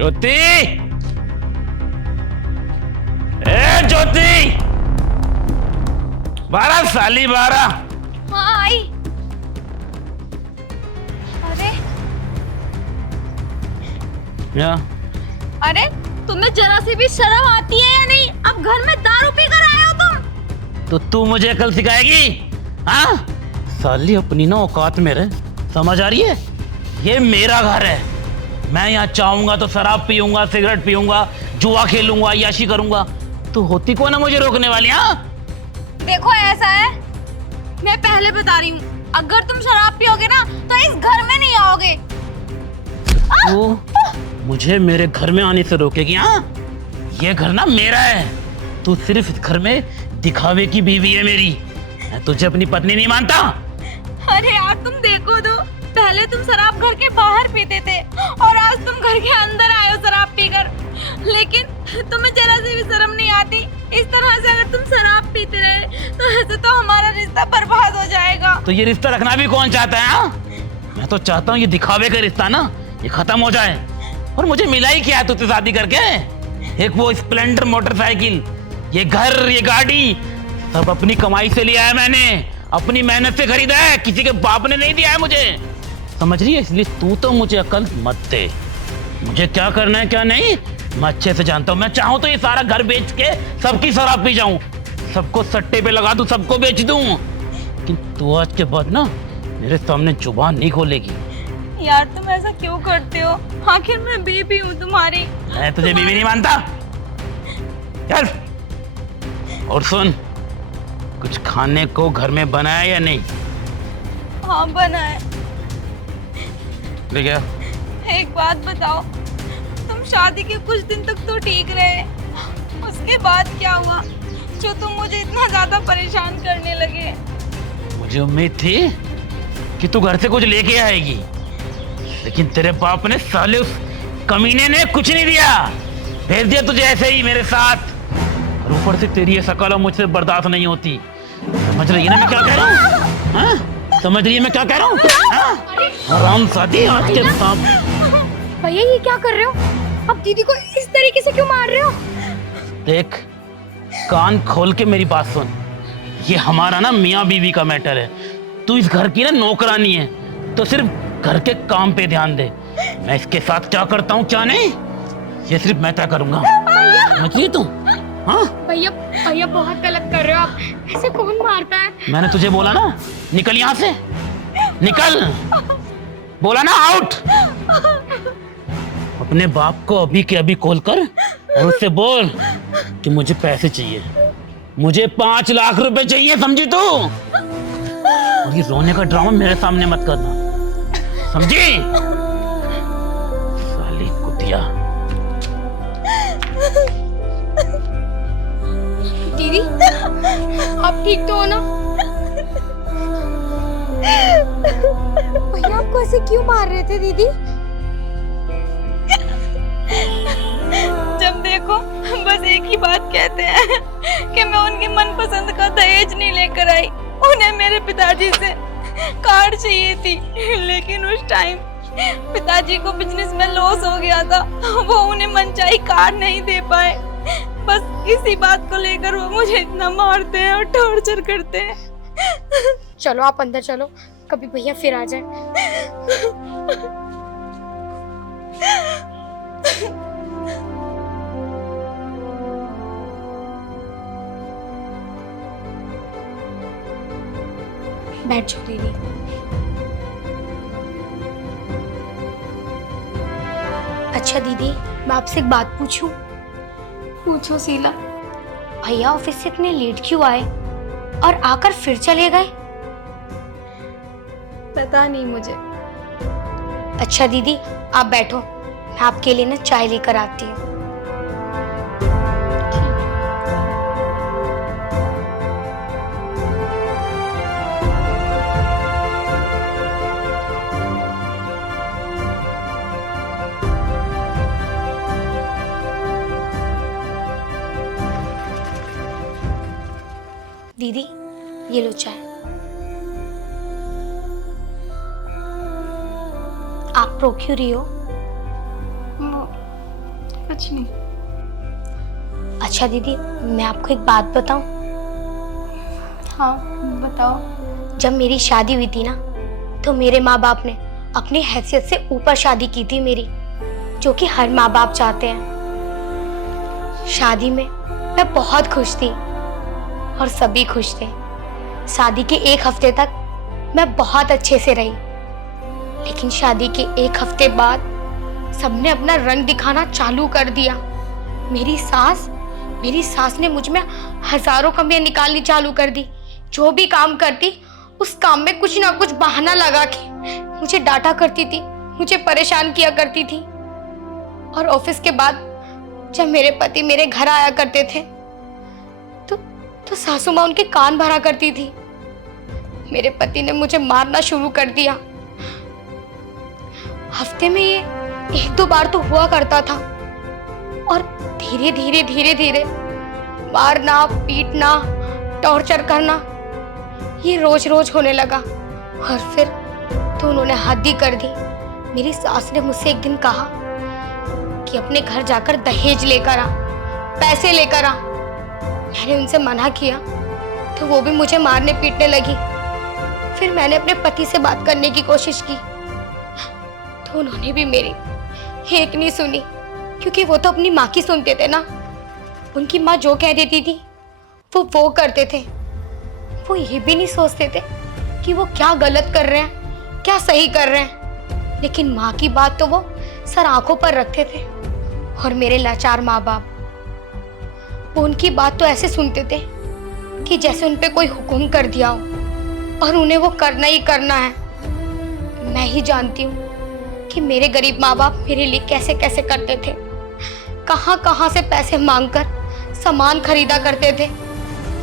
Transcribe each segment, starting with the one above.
ज्योति, ए ज्योति, 12 साली 12। हाँ आई। अरे क्या? अरे तुम्हें जरा सी भी शर्म आती है या नहीं? अब घर में दारू पी कर आए हो तुम? तो तू मुझे कल सिखाएगी? हाँ साली, अपनी ना औकात में रह, समझ आ रही है? ये मेरा घर है, मैं यहाँ चाहूंगा तो शराब पीऊंगा, सिगरेट पीऊंगा, जुआ खेलूंगा, याशी करूंगा। तू होती कौन है मुझे रोकने वाली? हाँ देखो ऐसा है, मैं पहले बता रही हूँ, अगर तुम शराब पियोगे ना तो इस घर में नहीं आओगे। तू मुझे मेरे घर में आने से रोकेगी? हाँ, ये घर ना मेरा है। तू सिर्फ इस घर में दिखावे की बीवी है मेरी। मैं तुझे अपनी पत्नी नहीं मानता। अरे यार तुम देखो तो, पहले तुम शराब घर के बाहर पीते थे और आज तुम घर के अंदर आए हो शराब पीकर। लेकिन तुम्हें जरा सी भी शर्म नहीं आती? इस तरह से अगर तुम शराब पीते रहे तो ऐसे तो हमारा रिश्ता बर्बाद हो जाएगा। तो ये रिश्ता रखना भी कौन चाहता है? हाँ, मैं तो चाहता हूँ ये दिखावे का रिश्ता ना ये खत्म हो जाए। और मुझे मिला ही क्या है तुझसे शादी करके? एक वो स्प्लेंडर मोटरसाइकिल, ये घर, ये गाड़ी, सब अपनी कमाई से लिया है मैंने, अपनी मेहनत से खरीदा है, किसी के बाप ने नहीं दिया है मुझे, समझ रही है? इसलिए तू तो मुझे अकल मत दे। मुझे क्या करना है क्या नहीं मैं अच्छे से जानता हूँ। मैं चाहूँ तो ये सारा घर बेच के सबकी शराब पी जाऊं, सबको सट्टे पे लगा दूं, सबको बेच दूं, लेकिन तू आज के बाद ना मेरे सामने जुबान नहीं खोलेगी। यार तुम ऐसा क्यों करते हो? आखिर मैं बीवी हूँ तुम्हारी। मैं तुझे बीवी नहीं मानता। चल, और सुन, कुछ खाने को घर में बनाया या नहीं? हाँ बना है। ले गया। एक बात बताओ, तुम शादी के कुछ दिन तक तो ठीक रहे, उसके बाद क्या हुआ जो तुम मुझे इतना ज्यादा परेशान करने लगे? मुझे उम्मीद थी कि तू घर से कुछ लेके आएगी, लेकिन तेरे बाप ने, साले उस कमीने ने कुछ नहीं दिया, भेज दिया तुझे ऐसे ही मेरे साथ। और ऊपर से तेरी ये शकल मुझसे बर्दाश्त नहीं होती। समझ रही है ना मैं क्या कह रहा हूँ? हाँ? समझ रही है मैं क्या कह रहा हूँ? आराम शादी आज के साथ। भैया ये क्या कर रहे हो? अब दीदी को इस तरीके से क्यों मार रहे हो? देख, कान खोल के मेरी बात सुन, ये हमारा ना मियाँ बीवी का मैटर है। तू इस घर की ना नौकरानी है, तो सिर्फ घर के काम पे ध्यान दे। मैं इसके साथ क्या करता हूँ क्या नहीं, ये सिर्फ मैं तय करूंगा। समझ तू? हाँ भैया भैया बहुत गलत कर रहे हो आप, ऐसे कौन मारता है? मैंने तुझे बोला ना, निकल यहाँ से, निकल, बोला ना, आउट। अपने बाप को अभी के अभी कॉल कर और उससे बोल कि मुझे पैसे चाहिए, मुझे 5 लाख रुपए चाहिए, समझी तू? और ये रोने का ड्रामा मेरे सामने मत करना, समझी? साली कुतिया। दीदी आप ठीक तो हो ना? भैया आपको ऐसे क्यों मार रहे थे दीदी? जब देखो बस एक ही बात कहते हैं कि मैं उनकी मनपसंद का दहेज नहीं लेकर आई, उन्हें मेरे पिताजी से कार चाहिए थी, लेकिन उस टाइम पिताजी को बिजनेस में लॉस हो गया था, वो उन्हें मनचाही कार नहीं दे पाए। बस इसी बात को लेकर वो मुझे इतना मारते हैं और टॉर्चर करते हैं। चलो आप अंदर चलो, कभी भैया फिर आ जाए। बैठ जाओ दीदी। अच्छा दीदी, मैं आपसे एक बात पूछूं? पूछो शीला। भैया ऑफिस से इतने लेट क्यों आए और आकर फिर चले गए? पता नहीं मुझे। अच्छा दीदी आप बैठो, मैं आपके लिए ना चाय लेकर आती हूँ। दीदी ये लो चाय। आप रो क्यों रही हो? कुछ नहीं। अच्छा दीदी, मैं आपको एक बात बताऊं? हाँ बताओ। जब मेरी शादी हुई थी ना, तो मेरे माँ बाप ने अपनी हैसियत से ऊपर शादी की थी मेरी, जो कि हर माँ बाप चाहते हैं। शादी में मैं बहुत खुश थी और सभी खुश थे। शादी के एक हफ्ते तक मैं बहुत अच्छे से रही, लेकिन शादी के एक हफ्ते बाद सबने अपना रंग दिखाना चालू कर दिया। मेरी सास ने मुझ में हजारों कमियां निकालनी चालू कर दी। जो भी काम करती, उस काम में कुछ ना कुछ बहाना लगा के मुझे डांटा करती थी, मुझे परेशान किया करती थी। और ऑफिस के बाद जब मेरे पति मेरे घर आया करते थे तो सासू माँ उनके कान भरा करती थी। मेरे पति ने मुझे मारना शुरू कर दिया। हफ्ते में ये एक दो बार तो हुआ करता था, और धीरे धीरे मारना, पीटना, टॉर्चर करना ये रोज रोज होने लगा। और फिर तो उन्होंने हद ही कर दी। मेरी सास ने मुझसे एक दिन कहा कि अपने घर जाकर दहेज लेकर आ, पैसे लेकर आ। मैंने उनसे मना किया तो वो भी मुझे मारने पीटने लगी। फिर मैंने अपने पति से बात करने की कोशिश की तो उन्होंने भी मेरी एक नहीं सुनी, क्योंकि वो तो अपनी माँ की सुनते थे ना। उनकी माँ जो कह देती थी वो करते थे। वो ये भी नहीं सोचते थे कि वो क्या गलत कर रहे हैं, क्या सही कर रहे हैं। लेकिन माँ की बात तो वो सर आंखों पर रखते थे। और मेरे लाचार माँ बाप, वो उनकी बात तो ऐसे सुनते थे कि जैसे उन पे कोई हुक्म कर दिया हो और उन्हें वो करना ही करना है। मैं ही जानती हूँ कि मेरे गरीब माँ बाप मेरे लिए कैसे कैसे करते थे। कहाँ से पैसे मांगकर सामान खरीदा करते थे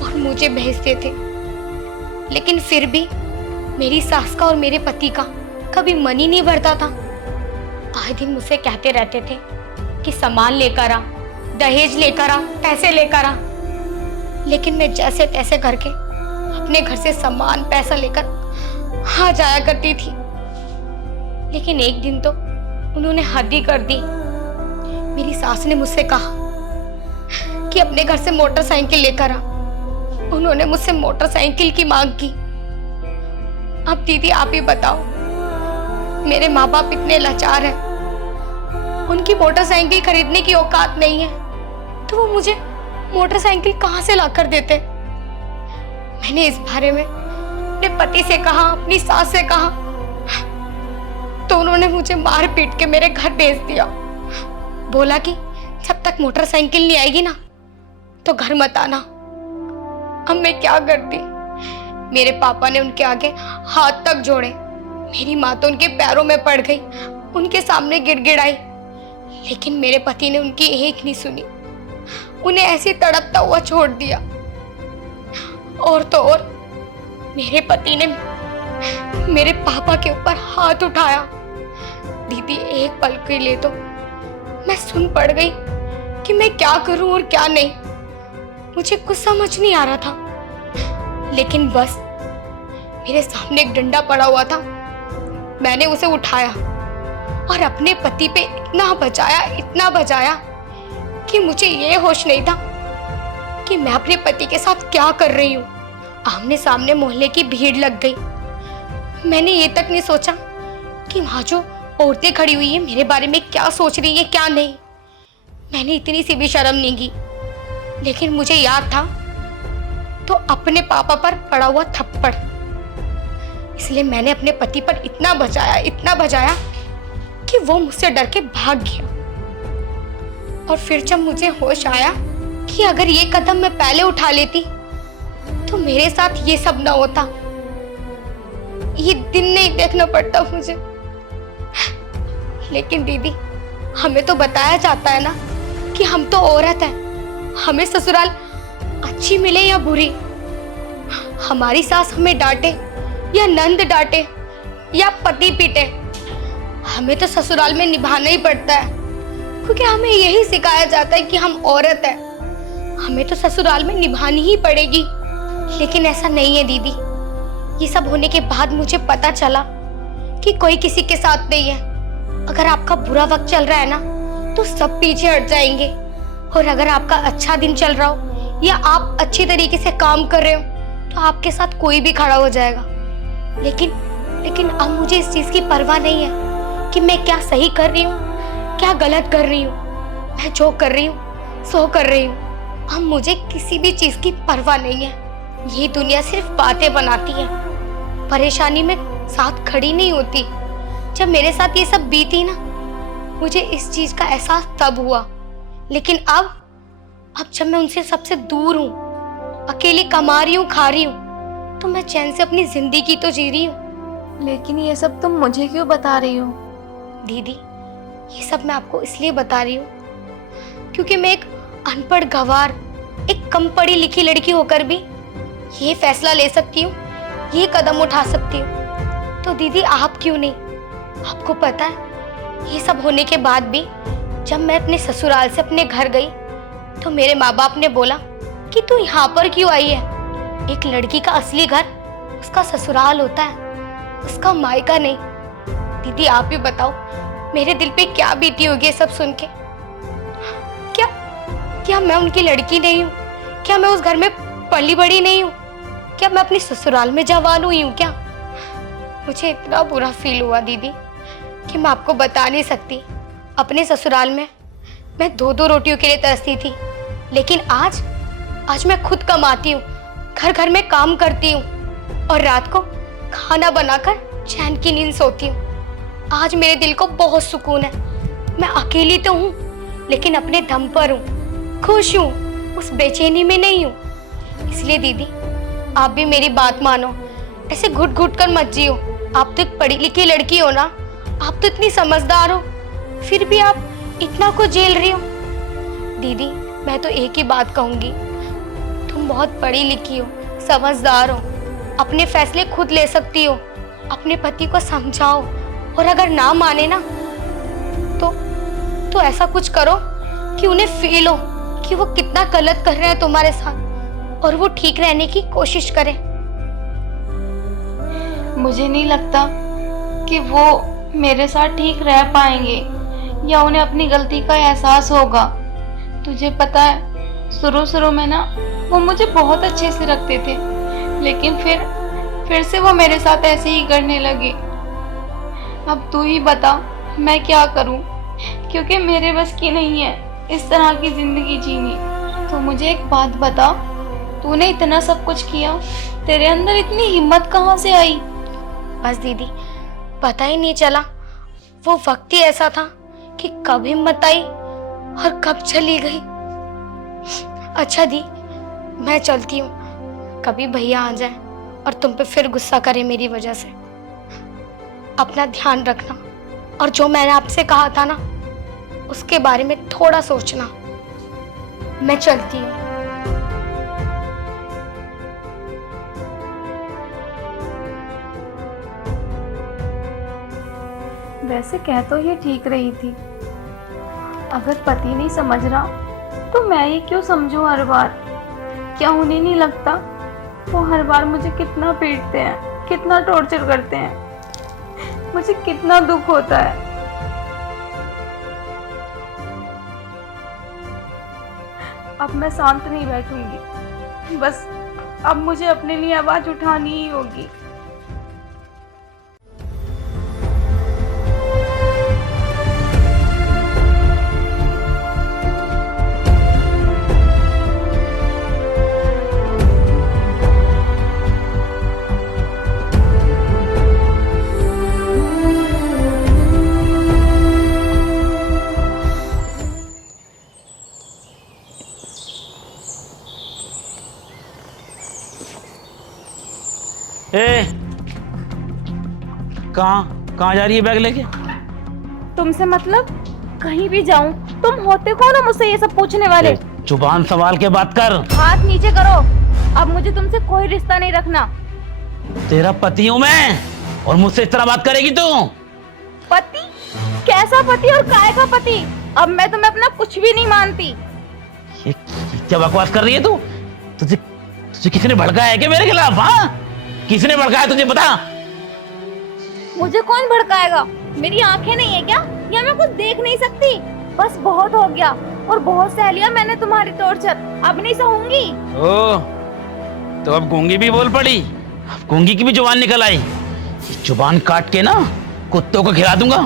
और मुझे भेजते थे। लेकिन फिर भी मेरी सास का और मेरे पति का कभी मन ही नहीं भरता था। आए दिन मुझसे कहते रहते थे कि सामान लेकर आ, दहेज लेकर आ, पैसे लेकर आ। लेकिन मैं जैसे तैसे करके अपने घर से सामान पैसा लेकर आ जाया करती थी। लेकिन एक दिन तो उन्होंने हद ही कर दी। मेरी सास ने मुझसे कहा कि अपने घर से मोटरसाइकिल लेकर आ। उन्होंने मुझसे मोटरसाइकिल की मांग की। अब दीदी आप ही बताओ, मेरे माँ बाप इतने लाचार हैं, उनकी मोटरसाइकिल खरीदने की औकात नहीं है, तो वो मुझे मोटरसाइकिल कहाँ से ला कर देते। मैंने इस बारे में अपने पति से कहा, अपनी सास से कहा, तो उन्होंने मुझे मार पीट के मेरे घर भेज दिया। बोला कि जब तक मोटरसाइकिल नहीं आएगी ना तो घर मत आना। अब मैं क्या करती। मेरे पापा ने उनके आगे हाथ तक जोड़े। मेरी माँ तो उनके पैरों में पड़ गई, उनके सामने गिड़गिड़ाई। लेकिन मेरे पति ने उनकी एक नहीं सुनी, उन्हें ऐसे तड़पता हुआ छोड़ दिया। और तो और मेरे पति ने मेरे पापा के ऊपर हाथ उठाया। दीदी एक पल के लिए तो मैं सुन पड़ गई कि मैं क्या करूं और क्या नहीं। मुझे कुछ समझ नहीं आ रहा था। लेकिन बस मेरे सामने एक डंडा पड़ा हुआ था, मैंने उसे उठाया और अपने पति पे इतना बचाया कि मुझे ये होश नहीं था कि मैं अपने पति के साथ क्या कर रही हूँ। आमने सामने मोहल्ले की भीड़ लग गई। मैंने ये तक नहीं सोचा कि वहां जो औरतें खड़ी हुई है मेरे बारे में क्या सोच रही है क्या नहीं। मैंने इतनी सी भी शर्म नहीं की। लेकिन मुझे याद था तो अपने पापा पर पड़ा हुआ थप्पड़, इसलिए मैंने अपने पति पर इतना बचाया कि वो मुझसे डर के भाग गया। और फिर जब मुझे होश आया कि अगर ये कदम मैं पहले उठा लेती तो मेरे साथ ये सब ना होता, ये दिन नहीं देखना पड़ता मुझे। लेकिन दीदी, हमें तो बताया जाता है ना कि हम तो औरत हैं, हमें ससुराल अच्छी मिले या बुरी, हमारी सास हमें डांटे या नंद डांटे या पति पीटे, हमें तो ससुराल में निभाना ही पड़ता है, क्योंकि हमें यही सिखाया जाता है कि हम औरत हैं, हमें तो ससुराल में निभानी ही पड़ेगी। लेकिन ऐसा नहीं है दीदी। ये सब होने के बाद मुझे पता चला कि कोई किसी के साथ नहीं है। अगर आपका बुरा वक्त चल रहा है ना तो सब पीछे हट जाएंगे। और अगर आपका अच्छा दिन चल रहा हो या आप अच्छी तरीके से काम कर रहे हो तो आपके साथ कोई भी खड़ा हो जाएगा। लेकिन अब मुझे इस चीज की परवाह नहीं है कि मैं क्या सही कर रही हूँ क्या गलत कर रही हूँ। मैं जो कर रही हूँ सो कर रही हूँ। अब मुझे किसी भी चीज की परवाह नहीं है। ये दुनिया सिर्फ बातें बनाती है, परेशानी में साथ खड़ी नहीं होती। जब मेरे साथ ये सब बीती ना, मुझे इस चीज का एहसास तब हुआ। लेकिन अब जब मैं उनसे सबसे दूर हूँ, अकेली कमा रही हूँ, खा रही हूँ, तो मैं चैन से अपनी जिंदगी तो जी रही हूँ। लेकिन ये सब तुम मुझे क्यों बता रही हो? दीदी, ये सब मैं आपको इसलिए बता रही हूँ क्योंकि मैं एक अनपढ़ गंवार, एक कम पढ़ी लिखी लड़की होकर भी ये फैसला ले सकती हूँ, ये कदम उठा सकती हूँ। तो दीदी आप क्यों नहीं? आपको पता है ये सब होने के बाद भी जब मैं अपने ससुराल से अपने घर गई तो मेरे माँ बाप ने बोला कि तू यहाँ पर क्यों आई है? एक लड़की का असली घर उसका ससुराल होता है, उसका मायका नहीं। दीदी आप ही बताओ मेरे दिल पे क्या बीती होगी ये सब सुन के। क्या मैं उनकी लड़की नहीं हूँ? क्या मैं उस घर में पली बड़ी नहीं हूँ? क्या मैं अपनी ससुराल में जवान हुई हूँ क्या? मुझे इतना बुरा फील हुआ दीदी कि मैं आपको बता नहीं सकती। अपने ससुराल में मैं 2-2 रोटियों के लिए तरसती थी, लेकिन आज मैं खुद कमाती हूँ, घर घर में काम करती हूँ और रात को खाना बनाकर चैन की नींद सोती हूँ। आज मेरे दिल को बहुत सुकून है। मैं अकेली तो हूँ लेकिन अपने दम पर हूँ, खुश हूँ, उस बेचैनी में नहीं हूँ। इसलिए दीदी आप भी मेरी बात मानो, ऐसे घुट घुट कर मत जियो। आप तो एक पढ़ी लिखी लड़की हो ना, आप तो इतनी समझदार हो, फिर भी आप इतना कुछ झेल रही हो। दीदी मैं तो एक ही बात कहूँगी, तुम बहुत पढ़ी लिखी हो, समझदार हो, अपने फैसले खुद ले सकती हो। अपने पति को समझाओ और अगर ना माने ना तो ऐसा कुछ करो कि उन्हें फील हो कि वो कितना गलत कर रहे हैं तुम्हारे साथ और वो ठीक रहने की कोशिश करें। मुझे नहीं लगता कि वो मेरे साथ ठीक रह पाएंगे या उन्हें अपनी गलती का एहसास होगा। तुझे पता है शुरू में ना वो मुझे बहुत अच्छे से रखते थे, लेकिन फिर से वो मेरे साथ ऐसे ही करने लगे। अब तू ही बता मैं क्या करूं, क्योंकि मेरे बस की नहीं है इस तरह की जिंदगी जीनी। तो मुझे एक बात बता, तूने इतना सब कुछ किया, तेरे अंदर इतनी हिम्मत कहाँ से आई? बस दीदी पता ही नहीं चला, वो वक्त ही ऐसा था कि कब हिम्मत आई और कब चली गई। अच्छा दी मैं चलती हूँ, कभी भैया आ जाए और तुम पे फिर गुस्सा करे मेरी वजह से। अपना ध्यान रखना और जो मैंने आपसे कहा था ना उसके बारे में थोड़ा सोचना। मैं चलती हूँ। वैसे कह तो ये ठीक रही थी, अगर पति नहीं समझ रहा तो मैं ही क्यों समझूं हर बार? क्या उन्हें नहीं लगता वो हर बार मुझे कितना पीटते हैं, कितना टॉर्चर करते हैं, मुझे कितना दुख होता है। अब मैं शांत नहीं बैठूंगी, बस अब मुझे अपने लिए आवाज उठानी ही होगी। कहाँ जा रही है बैग लेके? तुमसे मतलब कहीं भी जाऊं, तुम होते कौन हो मुझसे ये सब पूछने वाले? जुबान संभाल के बात कर। हाथ नीचे करो, अब मुझे तुमसे कोई रिश्ता नहीं रखना। तेरा पति हूँ मैं और मुझसे इस तरह बात करेगी तू? पति? कैसा पति और काय का पति? अब मैं तुम्हें अपना कुछ भी नहीं मानती। ये क्या बकवास कर रही है तू? तुझे किसने भड़काया है क्या मेरे खिलाफ? हाँ, किसने भड़काया तुझे बता? मुझे कौन भड़काएगा? मेरी आंखें नहीं है क्या या मैं कुछ देख नहीं सकती? बस बहुत हो गया, और बहुत सह लिया मैंने तुम्हारी टॉर्चर, अब नहीं सहूंगी। ओ, तो अब गूंगी भी बोल पड़ी, अब गूंगी की भी जुबान निकल आई। ये जुबान काट के ना कुत्तों को खिला दूंगा।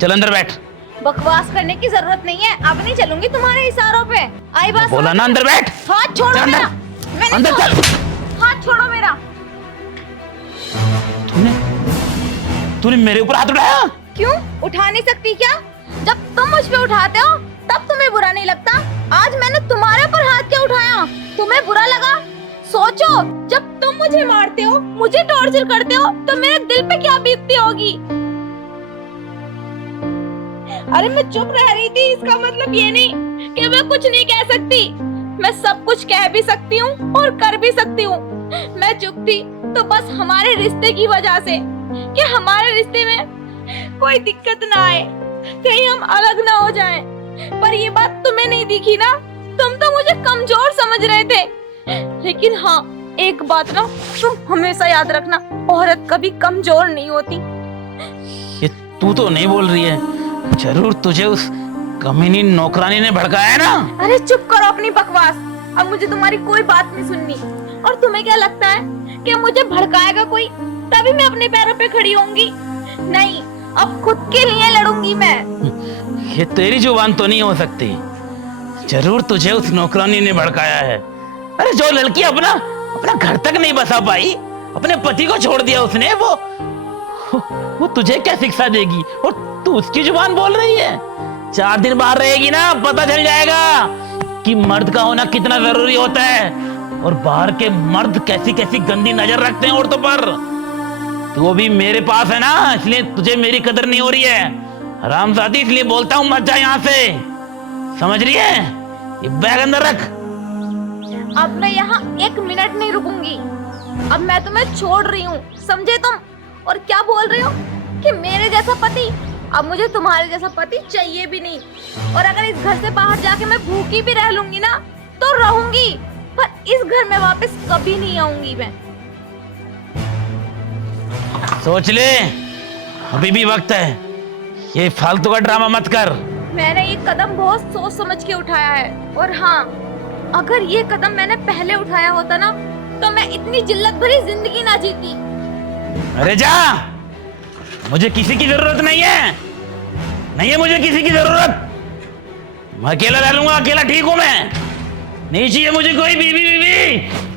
चल अंदर बैठ। बकवास करने की जरूरत नहीं है, अब नहीं चलूंगी तुम्हारे इशारों पे। आई बात बोला ना अंदर बैठ। हाथ छोड़ो चल मेरा। अंदर, मैंने अंदर तो- चल। हाथ छोड़ो मेरा। तूने मेरे ऊपर हाथ उठाया? क्यों उठा नहीं सकती क्या? जब तुम मुझ पे उठाते हो तब तुम्हें बुरा नहीं लगता। आज मैंने तुम्हारे ऊपर हाथ क्यों उठाया? तुम्हें बुरा लगा? सोचो, जब तुम मुझे मारते हो, मुझे टॉर्चर करते हो, तो मेरे दिल पे क्या बीतती होगी। अरे मैं चुप रह रही थी, इसका मतलब ये नहीं कि मैं कुछ नहीं कह सकती। मैं सब कुछ कह भी सकती हूँ और कर भी सकती हूँ। मैं चुप थी तो बस हमारे रिश्ते की वजह से, कि हमारे रिश्ते में कोई दिक्कत ना आए, कहीं हम अलग ना हो जाएं। पर ये बात तुम्हें नहीं दिखी ना, तुम तो मुझे कमजोर समझ रहे थे। लेकिन हाँ, एक बात ना तुम हमेशा याद रखना, औरत कभी कमजोर नहीं होती। ये तू तो नहीं बोल रही है, जरूर तुझे उस कमीनी नौकरानी ने भड़काया है ना? अरे चुप करो अपनी बकवास, अब मुझे तुम्हारी कोई बात नहीं सुननी। और तुम्हें क्या लगता है कि मुझे भड़काएगा कोई तभी मैं अपने पैरों पे खड़ी होंगी? नहीं, अब खुद के लिए लड़ूंगी मैं। ये तेरी जुबान तो नहीं हो सकती, जरूर तुझे उस नौकरानी ने भड़काया है। अरे जो लड़की अपना घर तक नहीं बसा पाई, अपने पति को छोड़ दिया उसने, वो तुझे क्या शिक्षा देगी? और तू उसकी जुबान बोल रही है? 4 दिन बाहर रहेगी ना, पता चल जाएगा कि मर्द का होना कितना जरूरी होता है, और बाहर के मर्द कैसी कैसी गंदी नजर रखते हैं औरतों पर। तू अभी मेरे पास है ना, इसलिए तुझे मेरी कदर नहीं हो रही है। हरामजादी, इसलिए बोलता हूँ मत जा यहाँ से, समझ रही है? ये बैग अंदर रख। अब मैं यहाँ 1 मिनट नहीं रुकूंगी। अब मैं तुम्हें छोड़ रही हूँ, समझे तुम? और क्या बोल रही हो कि मेरे जैसा पति? अब मुझे तुम्हारे जैसा पति चाहिए भी नहीं। और अगर इस घर से बाहर जाके मैं भूखी भी रह लूंगी ना तो रहूंगी, पर इस घर में वापस कभी नहीं आऊंगी मैं। सोच ले, अभी भी वक्त है, ये फालतू का ड्रामा मत कर। मैंने ये कदम बहुत सोच समझ के उठाया है, और हाँ, अगर ये कदम मैंने पहले उठाया होता ना तो मैं इतनी जिल्लत भरी जिंदगी ना जीती। अरे जा, मुझे किसी की जरूरत नहीं है, नहीं है मुझे किसी की जरूरत। मैं अकेला रह लूंगा, अकेला ठीक हूं मैं, नहीं चाहिए मुझे कोई बीवी।